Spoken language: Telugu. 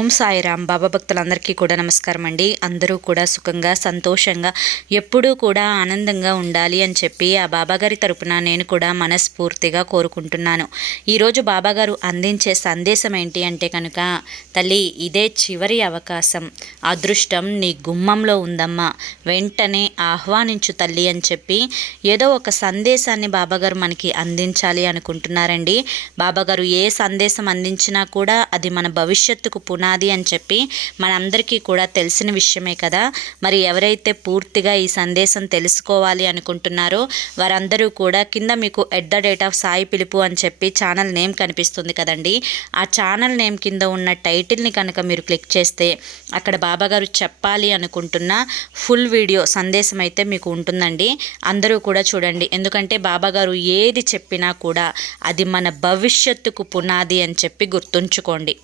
ఓం సాయిరామ్. బాబా భక్తులందరికీ కూడా నమస్కారం అండి. అందరూ కూడా సుఖంగా సంతోషంగా ఎప్పుడూ కూడా ఆనందంగా ఉండాలి అని చెప్పి ఆ బాబాగారి తరపున నేను కూడా మనస్ఫూర్తిగా కోరుకుంటున్నాను. ఈరోజు బాబాగారు అందించే సందేశం ఏంటి అంటే కనుక తల్లి ఇదే చివరి అవకాశం. అదృష్టం నీ గుమ్మంలో ఉందమ్మా. వెంటనే ఆహ్వానించు తల్లి అని చెప్పి ఏదో ఒక సందేశాన్ని బాబాగారు మనకి అందించాలి అనుకుంటున్నారండి. బాబాగారు ఏ సందేశం అందించినా కూడా అది మన భవిష్యత్తుకు పునాది అని చెప్పి మనందరికీ కూడా తెలిసిన విషయమే కదా. మరి ఎవరైతే పూర్తిగా ఈ సందేశం తెలుసుకోవాలి అనుకుంటున్నారో వారందరూ కూడా కింద మీకు at the date of Sai పిలుపు అని చెప్పి ఛానల్ నేమ్ కనిపిస్తుంది కదండి. ఆ ఛానల్ నేమ్ కింద ఉన్న టైటిల్ని కనుక మీరు క్లిక్ చేస్తే అక్కడ బాబాగారు చెప్పాలి అనుకుంటున్న ఫుల్ వీడియో సందేశం అయితే మీకు ఉంటుందండి. అందరూ కూడా చూడండి. ఎందుకంటే బాబాగారు ఏది చెప్పినా కూడా అది మన భవిష్యత్తుకు పునాది అని చెప్పి గుర్తుంచుకోండి.